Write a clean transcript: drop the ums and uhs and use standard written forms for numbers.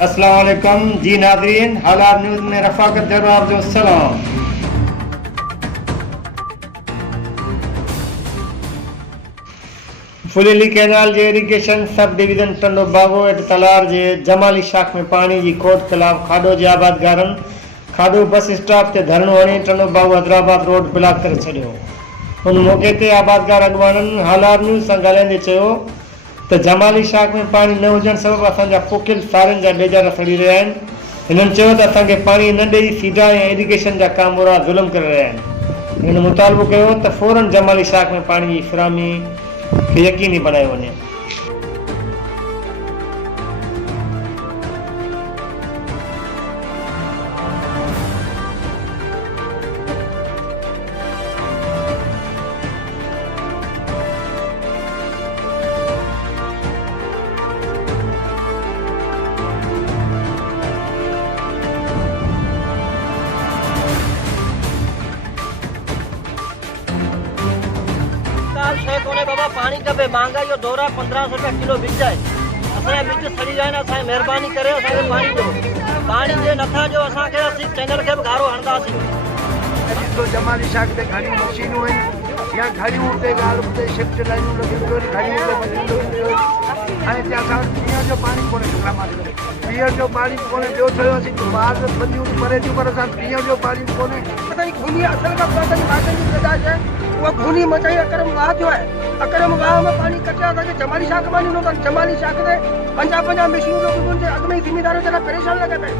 अस्सलाम वालेकुम जी नाज़रीन, हालात न्यूज़ में रफ़ाकत जवाब जो सलाम। फुलेली कैनाल जे इरिगेशन सब डिवीज़न टंडो बागो एट तलार जे जमाली शाख में पानी जी खोट खिलाफ खाडो जे आबादगारन खाडो बस स्टॉप ते धरणो हणी टंडो बागो हैदराबाद रोड ब्लॉक करे छॾियो। उन मौके ते आबादगार अॻवाननि हालात न्यूज़ सां ॻाल्हाईंदे चयो त जमाली शाख में पानी न हुजण सबबि असांजा पोखियल सारनि जा बेजार सड़ी रहिया आहिनि। हिननि चयो त असांखे पाणी न ॾेई सीधा ऐं इरिगेशन जा कामोरा ज़ुल्म करे रहिया आहिनि। हिन मुतालबो कयो त फौरन जमाली शाख में पाणी जी फिरामी खे यकीनी बनायो वञे। कोने बाबा पानी का बे महंगा जो दौरा 1500 रुपया किलो बिक जाए। असां बिच सड़ी जाए ना, असां मेहरबानी करे असां पानी दो। पानी जे नथा जो असां के असि चैनल के घारो हंदासी। तो जमाली शाख ते घणी मशीनूं आहिनि या घणियूं उते ॻाल्हि उते शिफ्ट लाइनूं लॻियूं आहिनि, घणियूं उते ऐं हिते असां पीअण जो पाणी कोन्हे टुकड़ा पीअण जो पाणी कोन्हे। ॿियो चयो असीं ॿार बंदियूं परे थियूं पर असां पीअण जो पाणी कोन्हे। पता खूनी असल का पता नहीं भाषण की पैदाइश है, वो खूनी मचाई अकरम वाह जो है। अकरम वाह में पानी कटिया था कि जमाली शाख पानी नो जमाली शाख दे 50 मशीनों लोग अग में जिम्मेदारों जरा परेशान लगे पे।